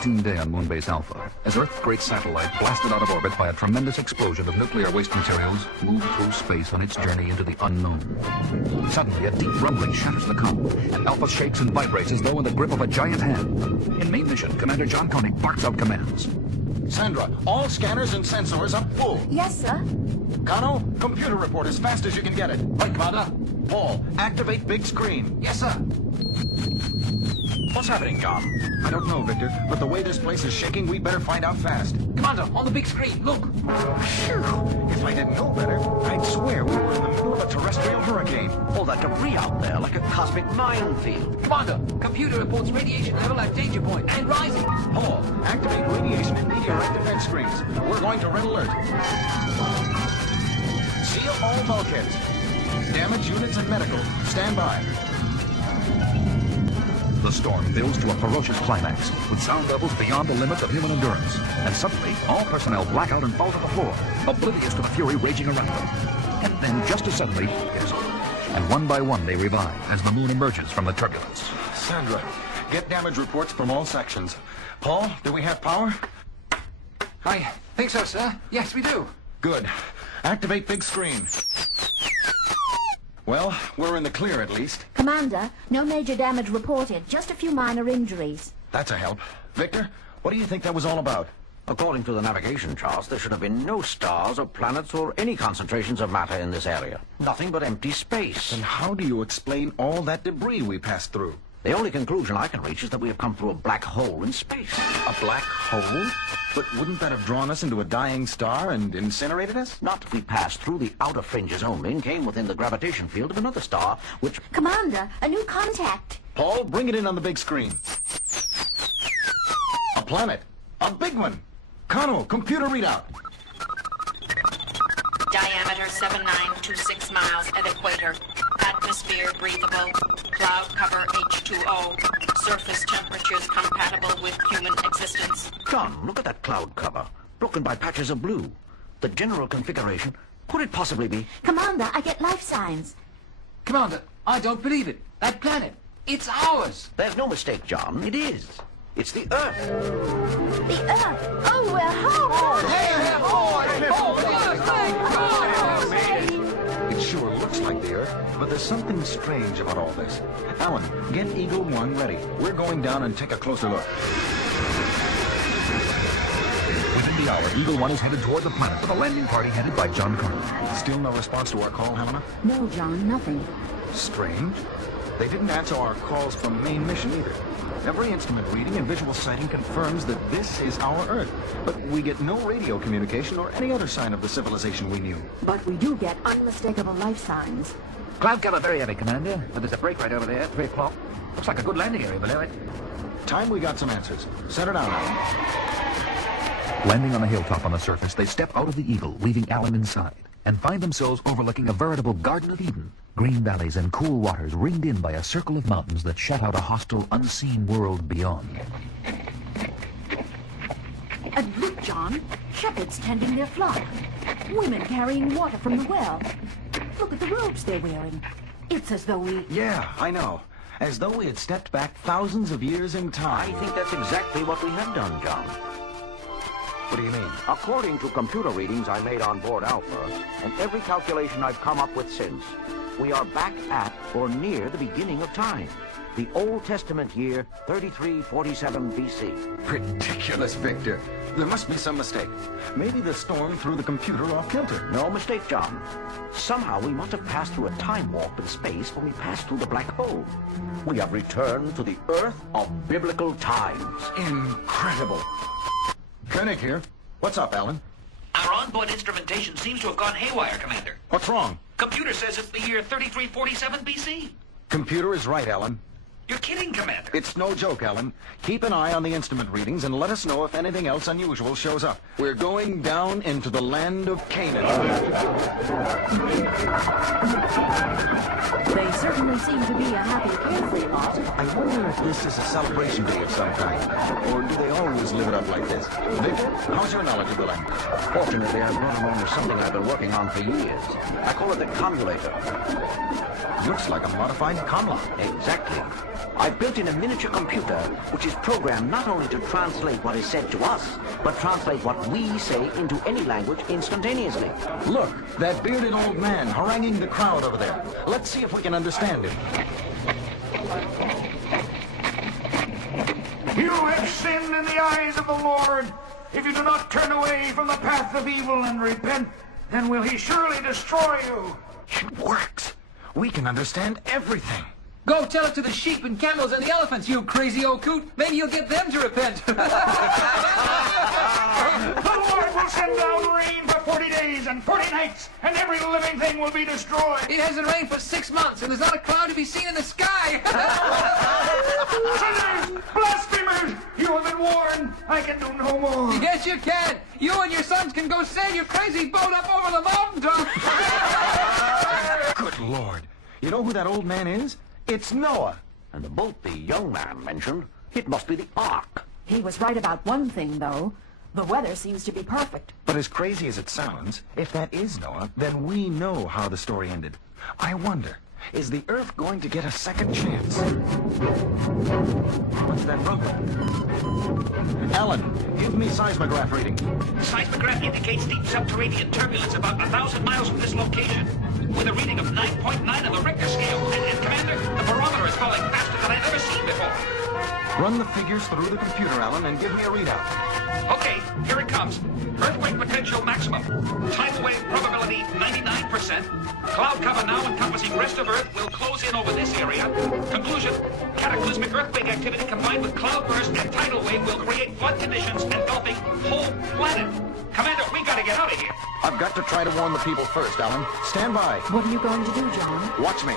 routine day on Moonbase Alpha as Earth's great satellite, blasted out of orbit by a tremendous explosion of nuclear waste materials, moved through space on its journey into the unknown. Suddenly, a deep rumbling shatters the comm, and Alpha shakes and vibrates as though in the grip of a giant hand. In main mission, Commander John Koenig barks out commands. Sandra, all scanners and sensors up full. Yes, sir. Kano, computer report as fast as you can get it. Right, Commander. Paul, activate big screen. Yes, sir. What's happening, John? I don't know, Victor, but the way this place is shaking, we better find out fast. Commander, on the big screen, look. Phew. If I didn't know better, I'd swear we were in the middle of a terrestrial hurricane. All that debris out there, like a cosmic minefield. Commander, computer reports radiation level at danger point and rising. Paul, activate radiation and meteorite defense screens. We're going to red alert. Seal all bulkheads. Damage units and medical, stand by. The storm builds to a ferocious climax, with sound levels beyond the limits of human endurance. And suddenly, all personnel black out and fall to the floor, oblivious to the fury raging around them. And then, just as suddenly, and one by one they revive as the moon emerges from the turbulence. Sandra, get damage reports from all sections. Paul, do we have power? I think so, sir. Yes, we do. Good. Activate big screen. Well, we're in the clear at least. Commander, no major damage reported, just a few minor injuries. That's a help. Victor, what do you think that was all about? According to the navigation charts, there should have been no stars or planets or any concentrations of matter in this area. Nothing but empty space. And how do you explain all that debris we passed through? The only conclusion I can reach is that we have come through a black hole in space. A black hole? But wouldn't that have drawn us into a dying star and incinerated us? Not if we passed through the outer fringes only and came within the gravitation field of another star, which... Commander, a new contact. Paul, bring it in on the big screen. A planet. A big one. Kano, computer readout. Diameter 7926 miles at equator. Atmosphere breathable. Cloud cover H2O. Surface temperatures compatible with human existence. John, look at that cloud cover, broken by patches of blue. The general configuration, could it possibly be? Commander, I get life signs. Commander, I don't believe it. That planet, it's ours. There's no mistake, John. It is. It's the Earth. The Earth! Oh, we're home! It sure looks like the Earth, but there's something strange about all this. Alan, get Eagle 1 ready. We're going down and take a closer look. Within the hour, Eagle 1 is headed toward the planet with a landing party headed by John Koenig. Still no response to our call, Helena? No, John, nothing. Strange. They didn't answer our calls from main mission either. Every instrument reading and visual sighting confirms that this is our Earth, but we get no radio communication or any other sign of the civilization we knew. But we do get unmistakable life signs. Cloud cover very heavy, Commander. But there's a break right over there, 3 o'clock. Looks like a good landing area below it. Time we got some answers. Set her down, Alan. Landing on a hilltop on the surface, they step out of the Eagle, leaving Alan inside, and find themselves overlooking a veritable Garden of Eden. Green valleys and cool waters ringed in by a circle of mountains that shut out a hostile, unseen world beyond. And look, John, shepherds tending their flock. Women carrying water from the well. Look at the robes they're wearing. It's as though we... Yeah, I know. As though we had stepped back thousands of years in I time. think that's exactly what we have done, John. What do you mean? According to computer readings I made on board Alpha, and every calculation I've come up with since, we are back at or near the beginning of time. The Old Testament year 3347 BC. Ridiculous, Victor. There must be some mistake. Maybe the storm threw the computer off kilter. No mistake, John. Somehow we must have passed through a time warp in space when we passed through the black hole. We have returned to the Earth of biblical times. Incredible. Koenig here. What's up, Alan? Our onboard instrumentation seems to have gone haywire, Commander. What's wrong? Computer says it's the year 3347 BC. Computer is right, Alan. You're kidding, Commander. It's no joke, Alan. Keep an eye on the instrument readings and let us know if anything else unusual shows up. We're going down into the land of Canaan. They certainly seem to be a happy, carefree lot. I wonder if this is a celebration day of some kind, or do they always live it up like this? Victor, how's your knowledge of the language? Fortunately, I've brought along something I've been working on for years. I call it the conmulator. Looks like a modified comla. Exactly. I've built in a miniature computer which is programmed not only to translate what is said to us, but translate what we say into any language instantaneously. Look, that bearded old man haranguing the crowd over there. Let's see if we can understand him. You have sinned in the eyes of the Lord. If you do not turn away from the path of evil and repent, then will he surely destroy you. It works. We can understand everything. Go tell it to the sheep and camels and the elephants, you crazy old coot. Maybe you'll get them to repent. The Lord will send down rain for 40 days and 40 nights, and every living thing will be destroyed. It hasn't rained for 6 months, and there's not a cloud to be seen in the sky. Sinners! Blasphemers! You have been warned. I can do no more. Yes, you can. You and your sons can go sail your crazy boat up over the mountaintop. Good Lord. You know who that old man is? It's Noah. And the boat the young man mentioned, it must be the Ark. He was right about one thing, though. The weather seems to be perfect. But as crazy as it sounds, if that is Noah, then we know how the story ended. I wonder, is the Earth going to get a second chance? What's that rumbling? Alan, give me seismograph reading. Seismograph indicates deep subterranean turbulence about 1,000 miles from this location, with a reading of 9.9 on the Richter scale. And Commander, the barometer is falling faster than I've ever seen before. Run the figures through the computer, Alan, and give me a readout. Okay, here it comes. Earthquake potential maximum. Tidal wave probability 99%. Cloud cover now encompassing rest of Earth will close in over this area. Conclusion, cataclysmic earthquake activity combined with cloudburst and tidal wave will create flood conditions engulfing whole planet. Commander, we gotta get out of here. I've got to try to warn the people first, Alan. Stand by. What are you going to do, John? Watch me.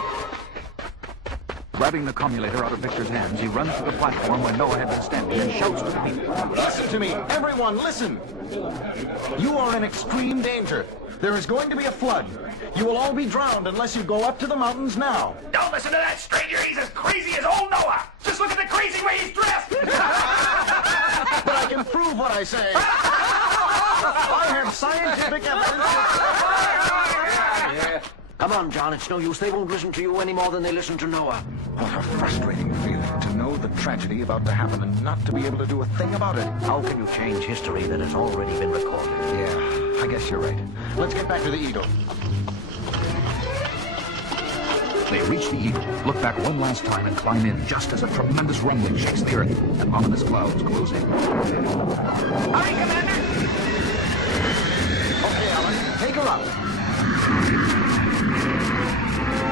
Grabbing the commulator out of Victor's hands, he runs to the platform where Noah had been standing and shouts to the people. Listen to me. Everyone, listen. You are in extreme danger. There is going to be a flood. You will all be drowned unless you go up to the mountains now. Don't listen to that stranger. He's as crazy as old Noah. Just look at the crazy way he's dressed. But I can prove what I say. I have scientific evidence. Yeah. Come on, John, it's no use. They won't listen to you any more than they listen to Noah. What a frustrating feeling to know the tragedy about to happen and not to be able to do a thing about it. How can you change history that has already been recorded? Yeah, I guess you're right. Let's get back to the Eagle. They reach the Eagle, look back one last time, and climb in just as a tremendous rumbling shakes the earth and ominous clouds close in. Hurry, Commander. Okay, Alan, take her up.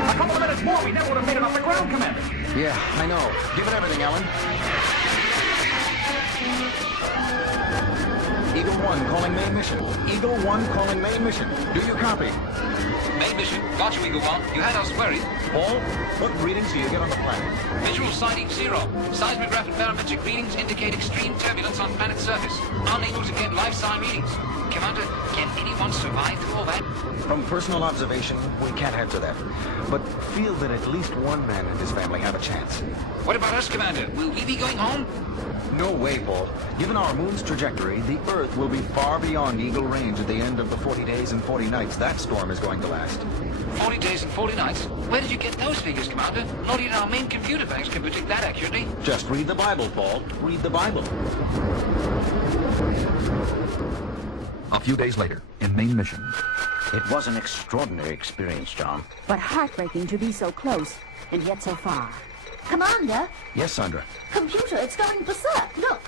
A couple of minutes more, we never would have made it off the ground, Commander. Yeah, I know. Give it everything, Alan. Eagle 1 calling main mission. Eagle 1 calling main mission. Do you copy? Main mission. Got you, Eagle 1. You had us worried. Paul, what readings do you get on the planet? Visual sighting 0. Seismograph and barometric readings indicate extreme turbulence on planet's surface. Unable to get life sign readings. Commander, can anyone survive through all that? From personal observation, we can't answer that. But feel that at least one man and his family have a chance. What about us, Commander? Will we be going home? No way, Paul. Given our moon's trajectory, the Earth will be far beyond Eagle range at the end of the 40 days and 40 nights that storm is going to last. 40 days and 40 nights? Where did you get those figures, Commander? Not even our main computer banks can predict that accurately. Just read the Bible, Paul. Read the Bible. A few days later, in main mission. It was an extraordinary experience, John. But heartbreaking to be so close, and yet so far. Commander, Yes, Sandra. computer, it's going berserk. Look,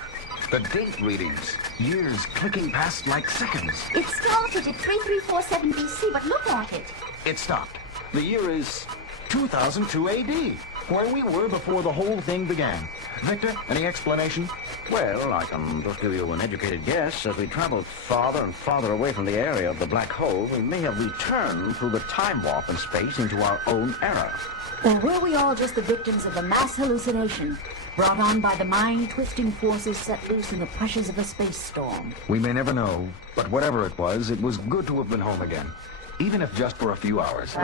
The date readings. Years clicking past like seconds. it started at 3347 BC, but look at it. It stopped. The year is 2002 AD, where we were before the whole thing began. Victor, any explanation? Well, I can just give you an educated guess. As we traveled farther and farther away from the area of the black hole, we may have returned through the time warp in space into our own era. Or were we all just the victims of a mass hallucination, brought on by the mind-twisting forces set loose in the pressures of a space storm? We may never know, but whatever it was good to have been home again, even if just for a few hours.